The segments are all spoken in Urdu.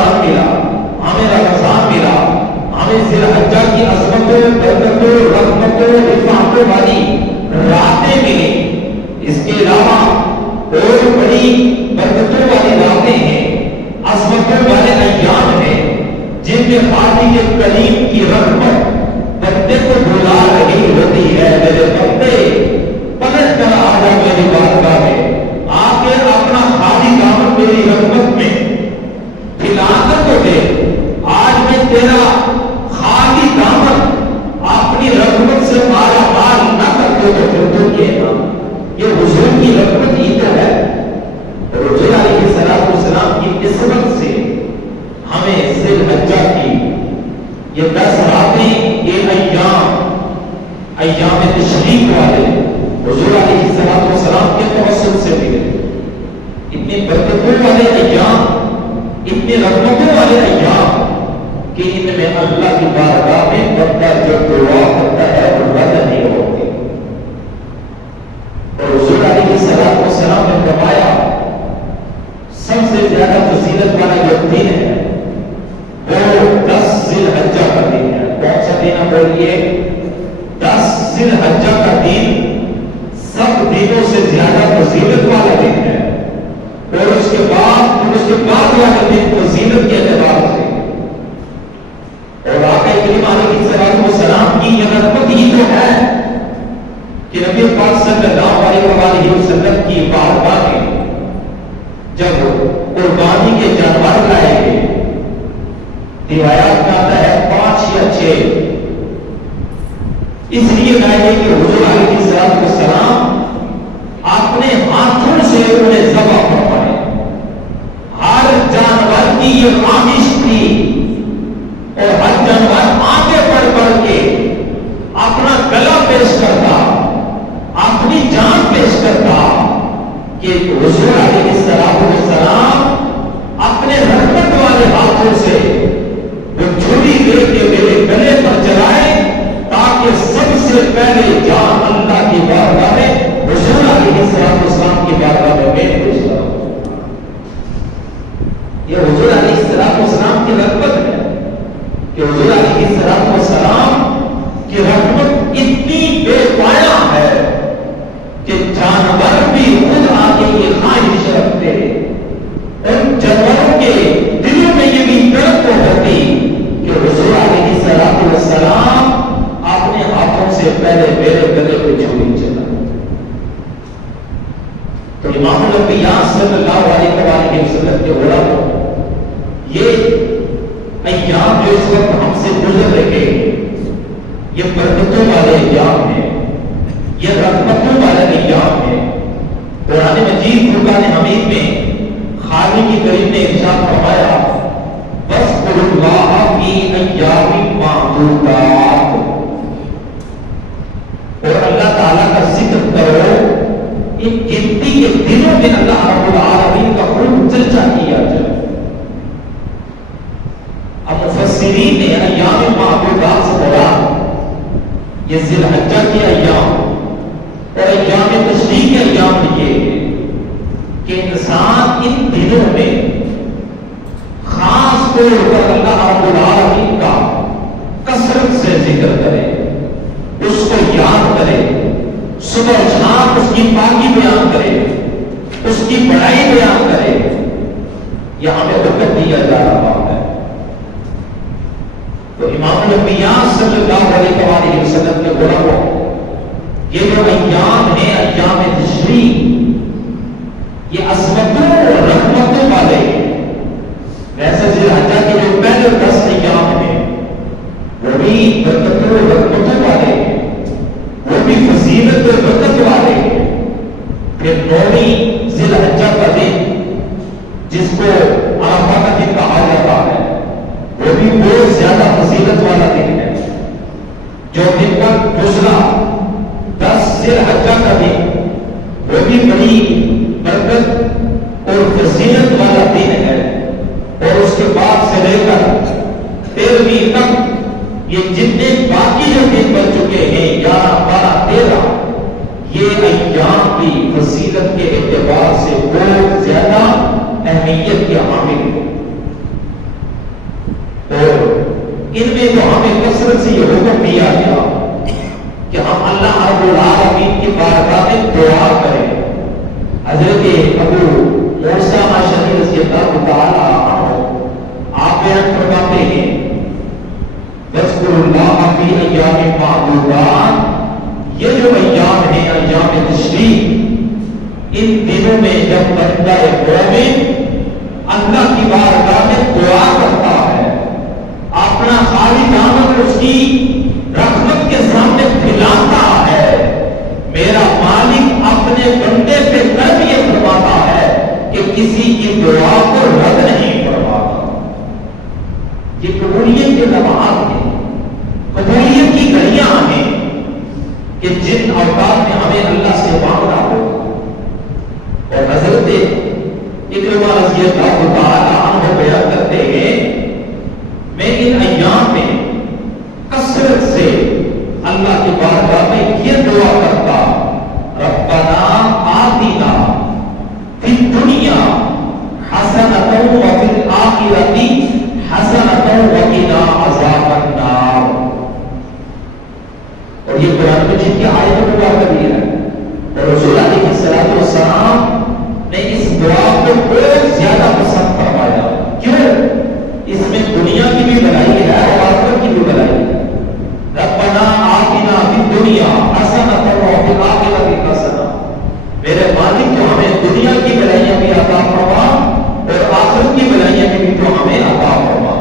شعبان ملا، ہمیں رمضان ملا، ہمیں ذی الحجہ کی عظمتوں، برکتوں، رحمتوں، رفعتوں والی راتیں ملی۔ اس کے علاوہ اور بڑی برکتوں والی راتیں ہیں، عظمتوں والے ایام ہیں، جن میں خالق کریم کی رحمت بندے کو بلا رہی ہوتی ہے۔ میرے بندے پلٹ کر آ جا میری بارگاہ میں، آ کے اپنا خالی دامن میری رحمت میں پھیلا کر تو دے۔ آج میں تیرا خالی دامن اپنی رحمت سے مالا مال نہ کر دو تو پھر تو یہ حضور کی رحمت ہی تو ہے۔ اور حضور علیہ السلام کی قسمت سے ہمیں ذی الحجہ کی یہ 10 راتیں، یہ ایام تشریق والے حضور علیہ السلام کے توسل سے ملے۔ اتنے برکتوں والے ایام، اتنے رحمتوں والے ایام کہ ان میں اللہ کی بارگاہ میں بندہ جو دعا کرتا ہے وہ رد نہیں ہوتی۔ اور حضور علیہ السلام نے فرمایا سب سے زیادہ فضیلت والا جو دن ہے وہ 10 ذی الحجہ کا دن ہے۔ کون سا دن ہے بولیے؟ 10 ذی الحجہ کا دن سب دنوں سے زیادہ فضیلت والا دن ہے۔ اور اس کے بعد والا دن فضیلت کے اعتبار سے اور آقا کریم علیہ السلام کی یہ رحمت ہی تو ہے کہ نبی پاک صلی اللہ علیہ وسلم کی بارگاہ میں جب قربانی کے جانور لائے گئے، روایات میں آتا ہے 5 یا 6، اس لیے لائے کہ حضور علیہ السلام اپنے ہاتھوں سے انہیں ذبح فرمائے۔ ہر جانور کی یہ خواہش تھی اور ہر جانور آگے بڑھ کے اپنا گلا پیش کرتا، اپنی جان پیش کرتا کہ حضور علیہ السلام اپنے رحمت والے ہاتھوں سے وہ چھری لے کے میرے گلے پر چلائے تاکہ سب سے پہلے جان اللہ کی بارگاہ میں حضور علیہ السلام کی بارگاہ میں پیش کروں۔ یہ حضور علیہ السلام کی رحمت ہے کہ حضور علیہ السلام کی رحمت اتنی بے پایا ہے کہ جانور بھی خود آگے یہ خواہش رکھتے ہیں۔ ان جانوروں کے دلوں میں یہ بھی تڑپ ہوتی کہ حضور علیہ السلام اپنے ہاتھوں سے پہلے میرے گلے پہ چھری چلا۔ تو امام الانبیاء صلی اللہ علیہ وسلم کے علماء یہ ایام جو اس وقت ہم سے گزر رہے یہ برکتوں والے ایام ہیں، یہ رحمتوں والے ایام ہیں۔ قرآن مجید فرقان حمید میں خالق کی کریم نے ارشاد فرمایا وَاذْكُرُوا اللَّهَ فِي أَيَّامٍ مَّعْدُودَاتٍ، اور اللہ تعالیٰ کا ذکر کرو ان گنتی کے دنوں میں اللہ رب العالمین کا خوب چرچا کیا جائے۔ اب مفسرین نے ایام معدودات سے بولا یہ ذی الحجہ کے ایام اور ایام تشریق کے ایام لکھے کہ انسان ان دنوں میں خاص طور پر اللہ رب العالمین کا کثرت سے ذکر کرے، اس کو یاد کرے، صبح و شام اس کی پاکی بیان کرے، اس کی بڑائی بیان کرے۔ یہ ہمیں وقت دیا جا رہا ہے۔ تو امام الانبیاء صلی اللہ علیہ وسلم کے علماء یہ جو ایام ہیں ایام تشریق یہ عظمتوں اور رحمتوں والے، ویسے ذی الحجہ کے جو پہلے 10 ایام ہیں وہ بھی برکتوں اور رحمتوں والے ہیں، وہ بھی فضیلت اور برکت والے ہیں۔ پھر 9ویں ذی الحجہ کا دن جس کو عرفہ کا دن کہا جاتا ہے وہ بھی بہت زیادہ فضیلت والا دن ہے، جو دن پر گزرا 10 ذی الحجہ کا دن وہ بھی بڑی برکت اور فضیلت والا دن ہے۔ اور اس کے بعد سے لے کر 13ویں تک یہ جتنے باقی جو دن بن چکے ہیں 11، 12، 13 یہ ایام کی فضیلت کے اعتبار سے بہت زیادہ اہمیت کے حامل ہیں۔ ان میں تو ہمیں کثرت سے یہ حکم دیا گیا کہ ہم اللہ رب العالمین کی بارگاہ میں دعا کریں. حضرت ابو موسیٰ اشعری رضی اللہ تعالی عنہ آپ بیان فرماتے ہیں وَاذْكُرُوا اللَّهَ فِي أَيَّامٍ مَّعْدُودَاتٍ، یہ جو ایام ہیں ایام تشریق، ان دنوں میں جب بندہ مومن اللہ کی بارگاہ میں دعا کرتا ہے، اپنا خالی دامن اس کی رحمت کے سامنے پھیلاتا ہے، میرا مالک اپنے بندے پہ تربیت فرماتا ہے کہ کسی کی دعا کو رد نہیں فرماتا. یہ قبولیت کے لمحات ہیں، قبولیت کی گھڑیاں ہیں کہ جن اوقات میں ہمیں اللہ سے مانگنا ہو. اور حضرت اکرمہ رضی اللہ تعالی عنہ بیان کرتے ہیں میں ان ایام میں کثرت سے اللہ کی بارگاہ میں یہ دعا کرتا ربنا آتنا فی الدنیا حسنۃ وفی الآخرۃ حسنۃ وقنا عذاب النار. اور یہ قرآن مجید کی آیت مبارکہ بھی ہے اور رسول علیہ الصلوۃ والسلام نے اس دعا کو بہت زیادہ پسند فرمایا. کیوں؟ اس میں دنیا کی بھی بھلائی ہے اور آخرت کی بھی بھلائی ہے. ربنا آتنا فی الدنیا حسنۃ وفی الآخرۃ حسنۃ، میرے مالک تو ہمیں دنیا کی بھلائیاں بھی عطا فرما اور آخرت کی بھلائیاں بھی تو ہمیں عطا فرما.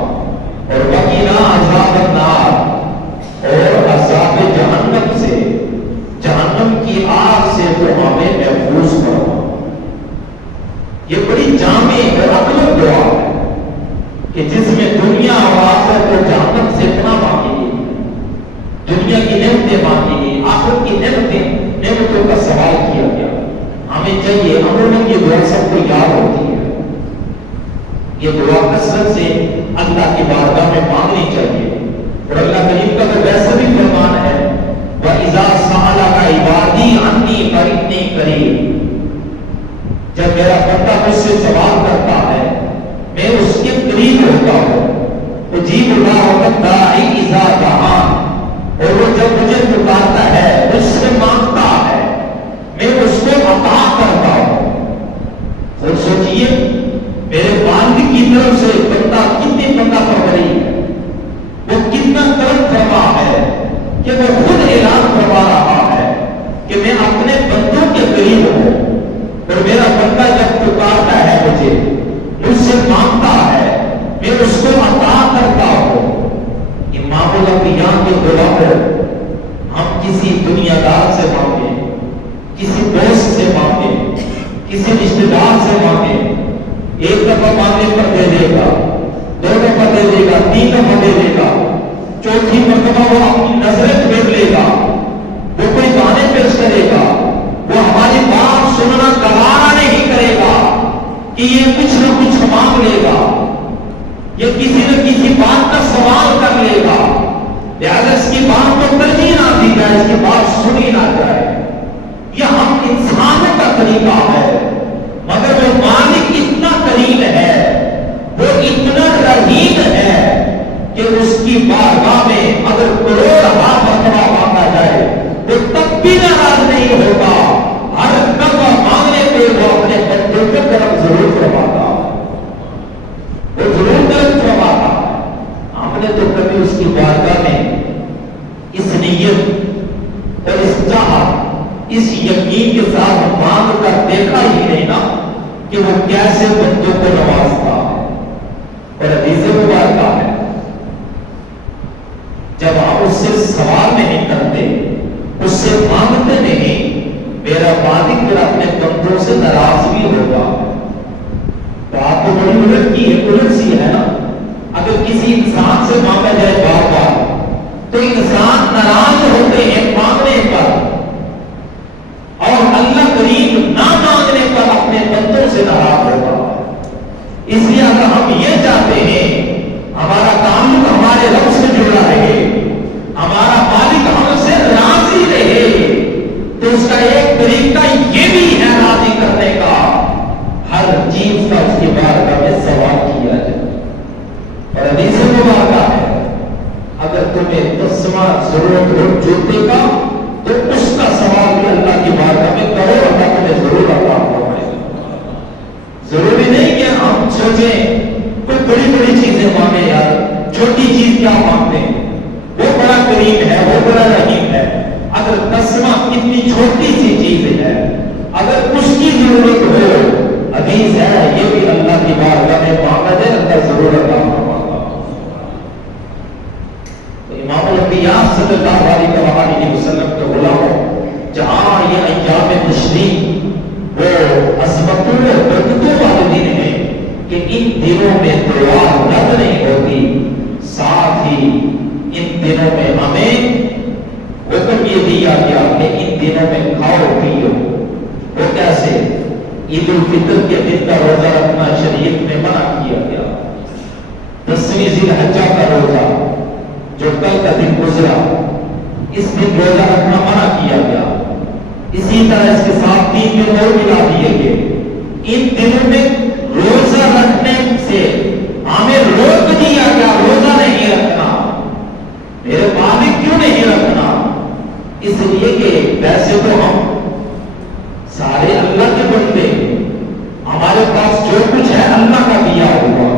اور وقنا عذاب النار، اور عذاب جہنم سے، جہنم کی آگ سے تو ہمیں محفوظ فرما. یہ بڑی جامع اور اطلب دعا ہے کہ جس میں دنیا اور آخرت اور جہنم سے اتنا مانگی گئی، دنیا کی نعمتیں مانگی گئی، آخرت کی نعمتوں کا سوال کیا گیا. ہمیں چاہیے عموماً یہ دعا سب کو یاد ہوتی ہے، یہ دعا کثرت سے اللہ کی بارگاہ میں مانگنی چاہیے. اور اللہ کریم کا تو ویسے بھی فرمان ہے وَإِذَا سَأَلَكَ عِبَادِي عَنِّي فَإِنِّي قَرِيبٌ، جب میرا بندہ مجھ سے سوال کرتا ہے میں اس کے قریب ہوتا ہوں. اجیب دعوت الداعی اذا دعان، اور وہ جب مجھے پکارتا ہے مجھ سے مانگتا ہے میں اس کو عطا کرتا ہوں. اور سوچئے میرے مالک کی طرف سے بندہ کتنی بندہ پروری ہے، وہ کتنا کرم فرما ہے کہ وہ خود اعلان فرما رہا ہے کہ میں اپنے بندوں کے قریب ہوں. اور میرا بندہ جب پکارتا ہے مجھ سے مانگتا ہے میں اس کو عطا کرتا ہوں. امام الانبیاء کے غلاموں، ہم کسی دنیا دار سے مانگے، کسی دوست سے مانگے، کسی رشتے دار سے مانگے، ایک دفعہ مانگنے پر دے دے گا، 2 دفعہ دے دے گا، 3 دفعہ دے دے گا، چوتھی مرتبہ وہ اپنی نظریں پھیر لے گا، وہ کوئی گانے پیش کرے گا، وہ ہماری بات سننا گوارا نہیں کرے گا کہ یہ کچھ نہ کچھ مانگ لے گا، یہ کسی نہ کسی بات کا سوال کر لے گا. لہذا اس کی بات کو ترجیح نہ دی جائے، اس کی بات سنی نہ جائے. یہ ہم انسانوں کا طریقہ ہے، مگر وہ مالک اتنا کریم ہے، وہ اتنا رحیم ہے کہ اس کی بارگاہ میں اگر کروڑ مرتبہ مانگا جائے وہ تب بھی ناراض نہیں ہوگا. ہر دفعہ مانگنے پہ وہ اپنے بندوں کی طرف ضرور فرماتا، وہ ضرور طرف فرماتا. ہم نے تو کبھی اس کی بارگاہ میں اس نیت اور اس چاہت، اس یقین کے ساتھ مانگ کر دیکھا ہی نہیں نا کہ وہ کیسے بندوں کو نوازتا ہے. اور حدیث مبارکہ ہے جب آپ اس سے سوال نہیں کرتے، اس سے مانگتے نہیں، میرا مالک پھر اپنے بندوں سے ناراض بھی ہوگا. تو آپ کو بڑی الٹ کی ہے، الٹ سی ہے نا. اگر کسی انسان سے مانگا جائے بار بار تو انسان ناراض ہوتے ہیں مانگنے پر، اور اللہ کریم نہ مانگنے پر اپنے بندوں سے ناراض ہوگا. اس لیے اگر ہم یہ چاہتے ہیں ہمارا تعلق ہمارے رب سے جڑا رہے، ہمارا مالک ہم سے راضی رہے، تو اس کا ایک طریقہ یہ بھی ہے راضی کرنے کا، ہر چیز کا اس کے بارگاہ میں سوال کیا جائے. اور حدیث مبارکہ ہے تمہیں تسمہ ضرورت ہو جوتے کا تو اس کا سوال بھی اللہ کی بارگاہ میں کرو، اللہ تمہیں ضرور عطا فرمائے گا۔ ضروری نہیں کہ ہم سوچیں کوئی بڑی بڑی چیزیں مانگیں، یار چھوٹی چیز کیا مانگتے ہیں، وہ بڑا کریم ہے، وہ بڑا رحیم ہے۔ اگر تسمہ اتنی چھوٹی سی چیز ہے، اگر اس کی ضرورت ہو، حدیث ہے یہ بھی اللہ کی بارگاہ میں مانگا جائے، اللہ ضرور عطا فرمائے گا۔ تو امام الانبیاء صلی اللہ علیہ وسلم کے غلاموں، جہاں یہ ایام تشریق وہ عظمتوں اور برکتوں والے دن ہیں کہ ان دنوں میں دعا رد نہیں ہوتی، ساتھ ہی ان دنوں میں ہمیں حکم یہ دیا گیا کہ ان دنوں میں کھاؤ پیو۔ وہ کیسے؟ عید الفطر کے دن کا روزہ رکھنا شریعت میں منع کیا گیا۔ 10ویں ذی الحجہ کا روزہ جو کل کا دن گزرا، اس دن روزہ رکھنا منع کیا گیا۔ اسی طرح اس کے ساتھ 3 دن اور ملا دیے گئے۔ ان دنوں میں روزہ رکھنے سے ہمیں روک دیا گیا، روزہ نہیں رکھنا۔ میرے مالک کیوں نہیں رکھنا؟ اس لیے کہ ویسے تو ہم سارے اللہ کے بندے، ہمارے پاس جو کچھ ہے اللہ کا دیا ہوا،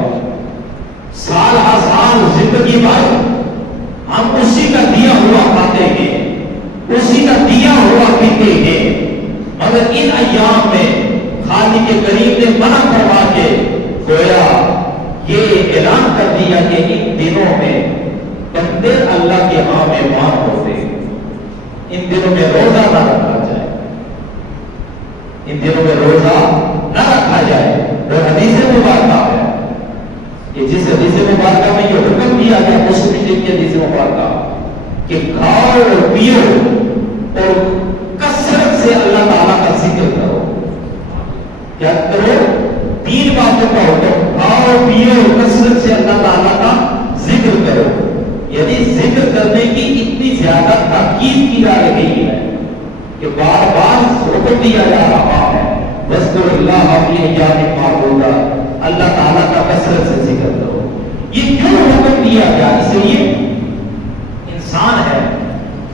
سال ہزار زندگی بھر ہم اسی کا دیا ہوا کھاتے ہیں، اسی کا دیا ہوا پیتے ہیں، مگر ان ایام میں خالق کریم نے منع کروا کے گویا یہ اعلان کر دیا کہ ان دنوں میں بندے اللہ کے ہاں مہمان ہوتے ہیں، ان دنوں میں روزہ نہ رکھا جائے، ان دنوں میں روزہ نہ رکھا جائے۔ اور حدیث مبارکہ ہے کہ جس حدیث مبارکہ میں یہ حکم دیا گیا، مسلم کی حدیث مبارکہ کہ کھاؤ اور پیو اور کثرت سے اللہ تعالیٰ کا ذکر کرو۔ کیا کرو؟ 3 باتوں کا حکم، کھاؤ پیو اور کثرت سے اللہ تعالیٰ کا ذکر کرو۔ یعنی ذکر کرنے کی اتنی زیادہ تاکید کی جا رہی ہے کہ بار بار حکم دیا جا رہا ہے، وَاذْكُرُوا اللَّهَ فِي أَيَّامٍ مَّعْدُودَاتٍ، اللہ تعالیٰ کا کثرت سے ذکر کرو۔ یہ کیوں حکم دیا گیا؟ اس لیے انسان ہے،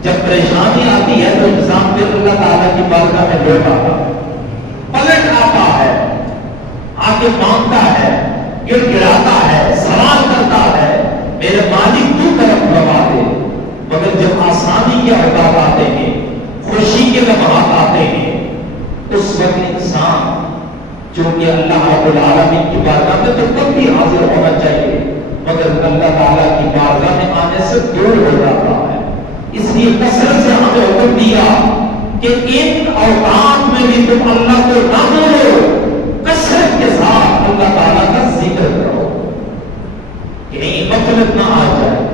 جب پریشانی آتی ہے تو انسان پھر اللہ تعالیٰ کی بارگاہ میں لوٹ آتا ہے، پلٹ آتا ہے، آگے مانگتا ہے، گر گراتا ہے، سوال کرتا ہے، میرے مالک تو کرم فرما دے۔ مگر جب آسانی کے اوقات آتے ہیں، خوشی کے لمحات آتے ہیں، اس وقت انسان چونکہ اللہ رب العالمین کی بارگاہ میں تو کب بھی حاضر ہونا چاہیے، مگر اللہ تعالیٰ کی بارگاہ میں آنے سے دور ہو جاتا ہے۔ اس لیے کثرت سے ہمیں حکم دیا کہ ان اوقات میں بھی تم اللہ کو نہ بھولو، کثرت کے ساتھ اللہ تعالیٰ کا ذکر کرو، کہ نہیں غفلت نہ آ جائے،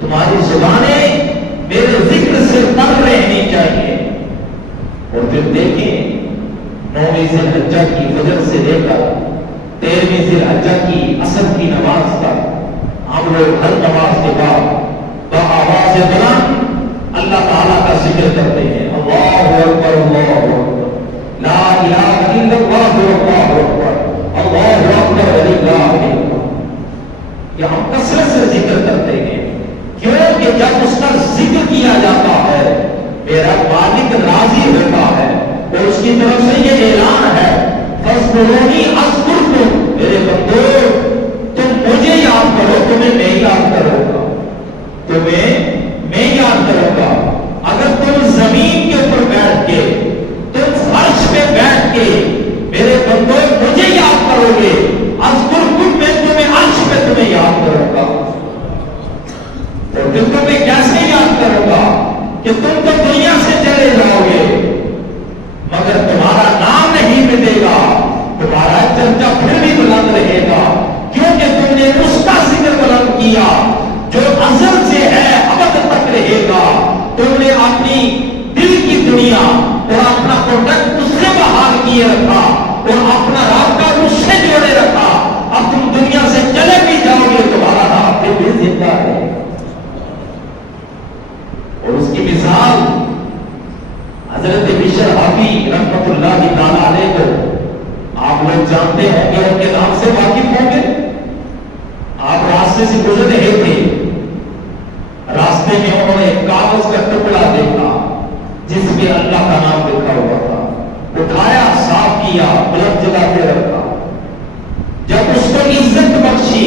تمہاری زبانیں میرے ذکر سے تر رہنی چاہیے۔ اور پھر دیکھیں 9ویں ذی الحجہ کی فجر سے لے کر 13ویں ذی الحجہ کی عصر کی نماز تک ہم لوگ ہر نماز کے بعد بآواز بلند اللہ تعالیٰ کا ذکر کرتے ہیں، اللہ اکبر اللہ اکبر، لا الہ الا اللہ اللہ اکبر، اللہ اکبر وللہ الحمد۔ یہ ہم کثرت سے ذکر کرتے ہیں، کیونکہ جب اس کا ذکر کیا جاتا ہے میرا مالک راضی ہوتا ہے، اور اس کی طرف سے یہ اعلان ہے فاذکرونی اذکرکم، میرے بندو تم مجھے یاد کرو، تمہیں میں یاد کروں گا، تمہیں میں یاد کروں گا۔ اگر تم زمین کے اوپر بیٹھ کے، تم فرش پہ بیٹھ کے میرے بندو مجھے یاد کرو گے، اذکرکم میں تمہیں عرش پہ تمہیں یاد کروں گا۔ اور پھر تمہیں کیسے یاد کروں گا کہ تم تو دنیا سے چلے جاؤ گے مگر تمہارا نام نہیں مٹے گا، تمہارا چرچا پھر بھی بلند رہے گا، کیونکہ تم نے اس کا ذکر بلند کیا جو ازل سے ہے ابد تک رہے گا۔ تم نے اپنی دل کی دنیا اور اپنا پروڈکٹ اس سے بحال کیے رکھا اور اپنا رابطہ اس سے جوڑے رکھا، اب تم دنیا سے چلے بھی جاؤ گے تمہارا نام پھر بھی زندہ ہے۔ اور اس کی مثال حضرت بشر حافی رحمت اللہ تعالی علیہ کو آپ لوگ جانتے ہیں کہ ان کے نام سے واقف ہوں گے۔ آپ راستے سے گزر رہے تھے، راستے راستے میں انہوں نے کاغذ کا ٹکڑا دیکھا جس پہ اللہ کا نام لکھا ہوا تھا، اٹھایا، صاف کیا، بلند جلا کے رکھا۔ جب اس کو عزت بخشی،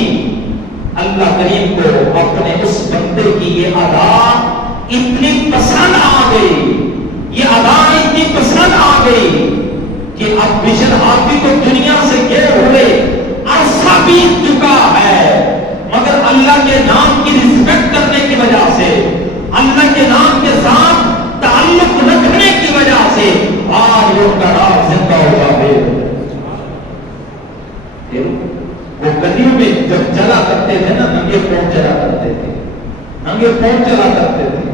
اللہ کریم کو اپنے اس بندے کی یہ ادا اتنی پسند آ گئی، یہ ادا اتنی پسند آ گئی کہ اب بشر حافظ کو دنیا سے گئے ہوئے عرصہ بیت چکا ہے، مگر اللہ کے نام کی رسپیکٹ کرنے کی وجہ سے، اللہ کے نام کے ساتھ تعلق رکھنے کی وجہ سے آج ان کا نام زندہ ہو جائے۔ وہ گلیوں میں جب چلا کرتے تھے نا، ننگے پاؤں چلا کرتے تھے، ننگے پاؤں چلا کرتے تھے،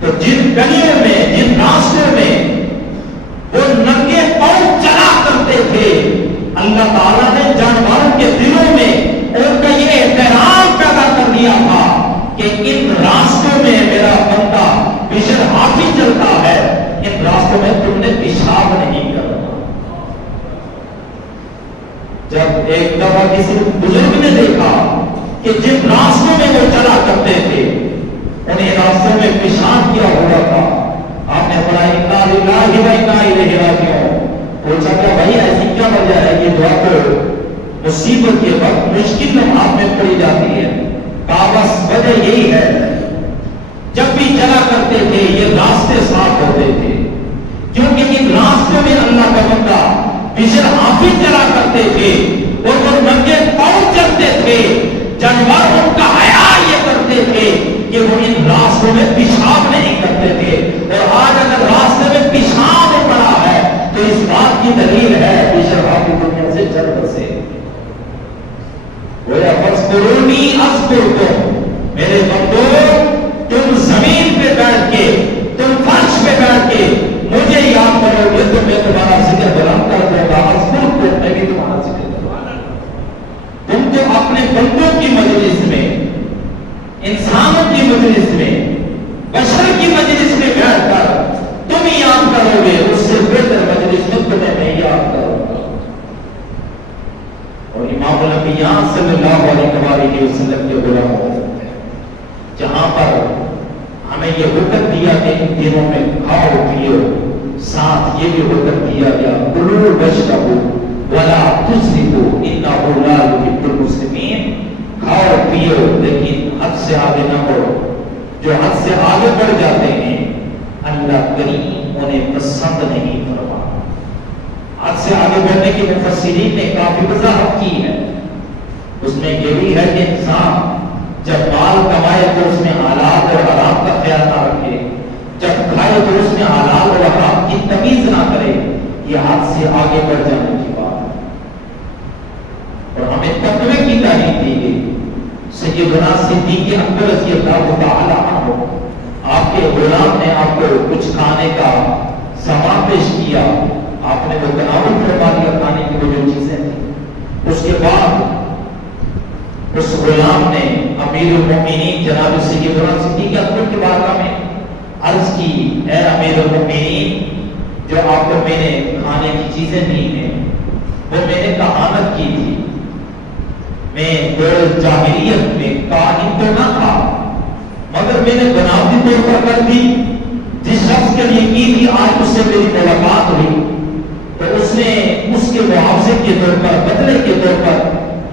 تو جن گلیوں میں، جن راستوں میں وہ ننگے پاؤں چلا کرتے تھے، اللہ تعالیٰ نے جانوروں کے دلوں میں ان کا یہ احترام پیدا کر دیا تھا کہ ان راستوں میں میرا بندہ بشر حافظ چلتا ہے، ان راستوں میں تم نے پیشاب نہیں کرنا۔ جب ایک دفعہ کسی بزرگ نے دیکھا کہ جن راستوں میں وہ چلا کرتے تھے انہیں راستوں میں پیشاب کیا ہوا تھا، آپ نے فرمایا انا للہ و انا الیہ راجعون۔ پوچھا کہ بھائی ایسی کیا وجہ ہے کہ دعا کو مصیبت کے وقت مشکل لمحات میں پڑی جاتی ہے؟ کہا بس وجہ یہی ہے، جب بھی چلا کرتے تھے یہ راستے صاف ہوتے تھے، کیونکہ ان راستوں میں اللہ کا بندہ بشر حافظ چلا کرتے تھے اور وہ ننگے پاؤں چلتے تھے، جانور ان کا حیا یہ کرتے تھے کہ وہ ان راستوں میں پیشاب نہیں کرتے تھے۔ اور آج اگر راستے میں پیشاب پڑا ہے تو اس بات کی دلیل ہے بشر حافظ دنیا سے چل بسے۔ فَاذْكُرُونِي أَذْكُرْكُمْ، میرے بندو تم زمین پہ بیٹھ کے، تم فرش پہ بیٹھ کے مجھے یاد کرو گے تو میں تمہارا ذکر بلند کر دوں گا، اذکرکم، میں بھی تمہارا ذکر کروں گا۔ تم تو اپنے بندوں کی مجلس میں، انسانوں کی مجلس میں، بشر کی مجلس میں بیٹھ کر تم یاد کرو گے، اس سے بہتر مجلس میں تمہیں میں یاد کروں گا۔ اور امام الانبیاء صلی اللہ علیہ وسلم کے غلاموں، جہاں پر ہمیں یہ حکم دیا کہ ان دنوں میں کھاؤ پیو، ساتھ یہ بھی حکم دیا گیا کلوا واشربوا ولا تسرفوا انہ لا یحب المسرفین، کھاؤ پیو لیکن حد سے آگے نہ بڑھو، جو حد سے آگے بڑھ جاتے ہیں اللہ کریم انہیں پسند نہیں فرماتا۔ حد سے آگے بڑھنے کی مفسرین نے کافی وضاحت کی ہے، اس میں یہ بھی ہے کہ انسان جب مال کمائے تو اس میں حلال اور حرام کا خیال نہ رکھے، جب کھائے تو اس میں حلال اور حرام کی تمیز نہ کرے، یہ حد سے آگے بڑھ جانے کی بات ہے۔ اور ہمیں تقوی کی تعلیم دی گئی۔ سیدنا صدیق اکبر رضی اللہ تعالی عنہ، آپ کے غلام نے آپ کو کچھ کھانے کا سامان پیش کیا، آپ نے وہ تناول فرما دیا کھانے کی وہ جو چیزیں تھیں۔ اس کے بعد اس غلام نے امیر المؤمنین جناب سیدنا صدیق اکبر کے بارگاہ میں عرض کی، اے امیر المؤمنین، جو آپ کو میں نے کھانے کی چیزیں دی ہیں وہ میں نے کہانت کی تھی، میں دور جاہلیت میں کاہن تو نہ تھا مگر میں نے بناوٹی طور پر کر دی، جس شخص کے لیے کی تھی آج اس سے میری ملاقات ہوئی تو اس نے اس کے معاوضے کے طور پر، بدلے کے طور پر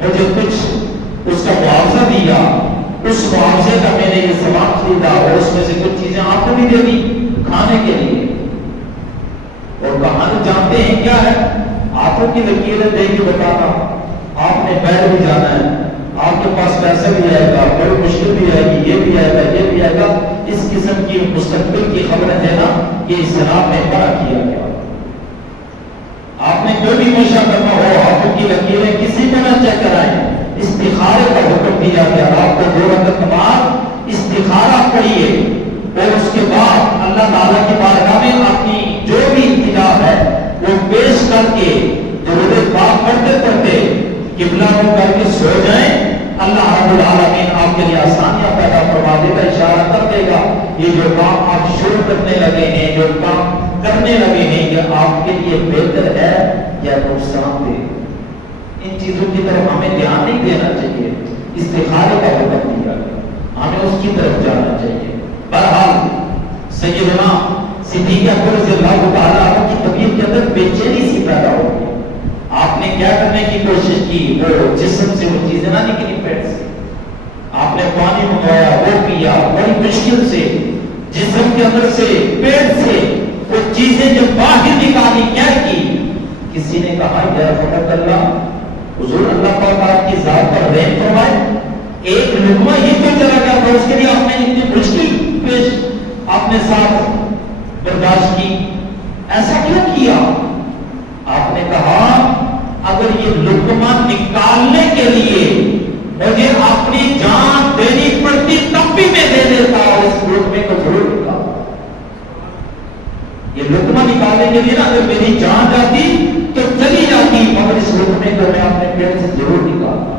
مجھے کچھ اس کا معاوضہ دیا، اس معاوضے کا میں نے یہ سامان خریدا اور اس میں سے کچھ چیزیں آپ کو بھی دے دی کھانے کے لیے۔ اور کہانی جانتے ہیں کیا ہے؟ آنکھوں کی لکیریں دے کے بتاتا، آپ نے بیٹھ بھی جانا ہے، آپ کے پاس پیسہ بھی آئے گا، بڑی مشکل بھی آئے گی، یہ بھی آئے گا، یہ بھی آئے گا، اس قسم کی مستقبل کی خبریں دینا یہ اسلام میں منع کیا گیا۔ آپ نے جو بھی منشا کرنا ہو آنکھوں کی لکیریں کسی کو نہ چیک کرائیں، استخارے کا حکم دیا گیا، آپ کو 2 رکعت نماز استخارہ پڑھیے اور اس کے بعد اللہ تعالیٰ کی بارگاہ میں اپنی جو بھی التجا ہے وہ پیش کر کے درود پاک پڑھتے پڑھتے قبلہ کو کر کے سو جائیں، اللہ رب العالمین آپ کے لیے آسانیاں پیدا فرما دے گا، اشارہ کر دے گا یہ جو کام آپ شروع کرنے لگے ہیں، جو کام کرنے لگے ہیں، یہ آپ کے لیے بہتر ہے یا نقصان دہ۔ ان چیزوں کی طرف ہمیں دھیان نہیں دینا چاہیے، استخارے کا حکم دیا گیا، ہمیں اس کی کی طرف جانا چاہیے. بہرحال سیدنا صدیق اکبر رضی اللہ تعالیٰ عنہ کی طبیعت کے اندر بے چینی سی پیدا ہو گئی. آپ نے کیا کرنے کی کوشش کی؟ وہ جسم سے وہ چیزیں نہ نکلی پیٹ سے. آپ نے پانی منگوایا، وہ پیا، بڑی مشکل سے جسم کے اندر سے پیٹ سے وہ چیزیں جب باہر نکالی، کیا کی؟ کسی نے کہا یا رحمت اللہ، حضور اللہ پاک آپ کی ذات پر رحم فرمائے، ایک لقمہ ہی تو چلا گیا تھا، اس کے لیے آپ نے اتنی مشکل پیش آپ نے ساتھ برداشت کی، ایسا کیوں کیا؟ آپ نے کہا اگر یہ لقمہ نکالنے کے لیے مجھے اپنی جان دینی پڑتی تب بھی میں دے دیتا، اور اس لقمے کو ضرور نکالا. یہ لقمہ نکالنے کے لیے نا اگر میری جان جاتی تو چلی جاتی، مگر اس لقمے کو میں اپنے پیٹ سے ضرور نکالا.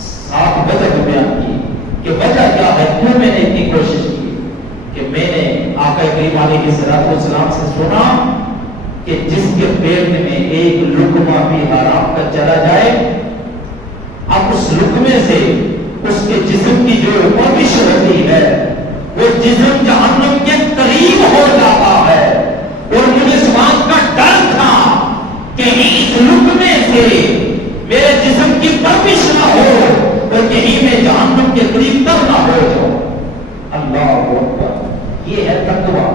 ساتھ وجہ بیان کی کہ وجہ کیا ہے، کیوں میں نے اتنی کوشش کی کہ میں نے آقا کریم علیہ الصلوۃ والسلام سے سنا کہ جس کے پیٹ میں ایک لقمہ بھی حرام کا چلا جائے، اب اس لقمے سے اس کے جسم کی جو پرورش ہوتی ہے وہ جسم جہنم کے قریب ہو جاتا ہے. اور مجھے اس بات کا ڈر تھا کہ اس لقمے سے میرے جسم کی پرورش نہ ہو اور کہیں میں جہنم کے قریب تر نہ ہو جاؤں. اللہ اکبر، یہ ہے تقویٰ.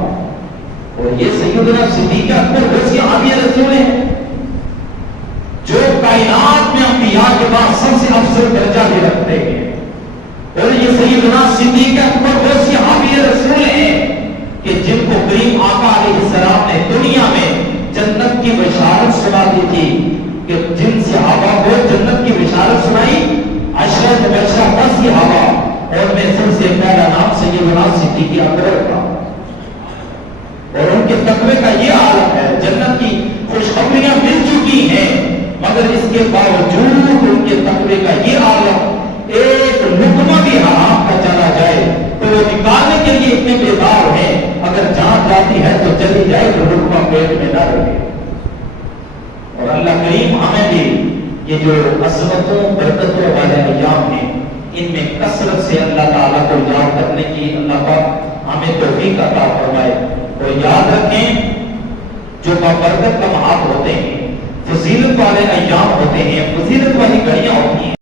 اور یہ سیدنا صدیق اکبر ویسی عالی رسول ہیں جو کائنات میں انبیاء کے بعد سب سے افضل درجہ بھی رکھتے ہیں. اور یہ سیدنا صدیق اکبر ویسی عالی رسول ہیں کہ جن کو کریم آقا علیہ السلام نے دنیا میں جنت کی بشارت سنا دی تھی، کہ جن صحابہ کو جنت کی بشارت سنائی عشرہ مبشرہ 10 صحابہ، اور میں سب سے پہلا نام سیدنا صدیق اکبر کا. اور ان کے تقوی کا یہ عالم ہے، جنت کی خوشخبریاں مل چکی ہیں، مگر اس کے باوجود ان کے تقوی کا یہ عالم، ایک لقمہ بھی حرام کا چلا جائے تو وہ نکالنے کے لیے اتنے بیدار ہیں، اگر جان جاتی ہے تو چلی جائے تو لقمہ پیٹ میں نہ رہے. اور اللہ کریم ہمیں بھی یہ جو عظمتوں برکتوں والے ایام ہیں ان میں کثرت سے اللہ تعالیٰ کو یاد کرنے کی اللہ پاک ہمیں توفیق عطا فرمائے. اور یاد رکھیں جو برکت کا لمحات ہوتے ہیں، فضیلت والے ایام ہوتے ہیں، فضیلت والی گھڑیاں ہوتی ہیں.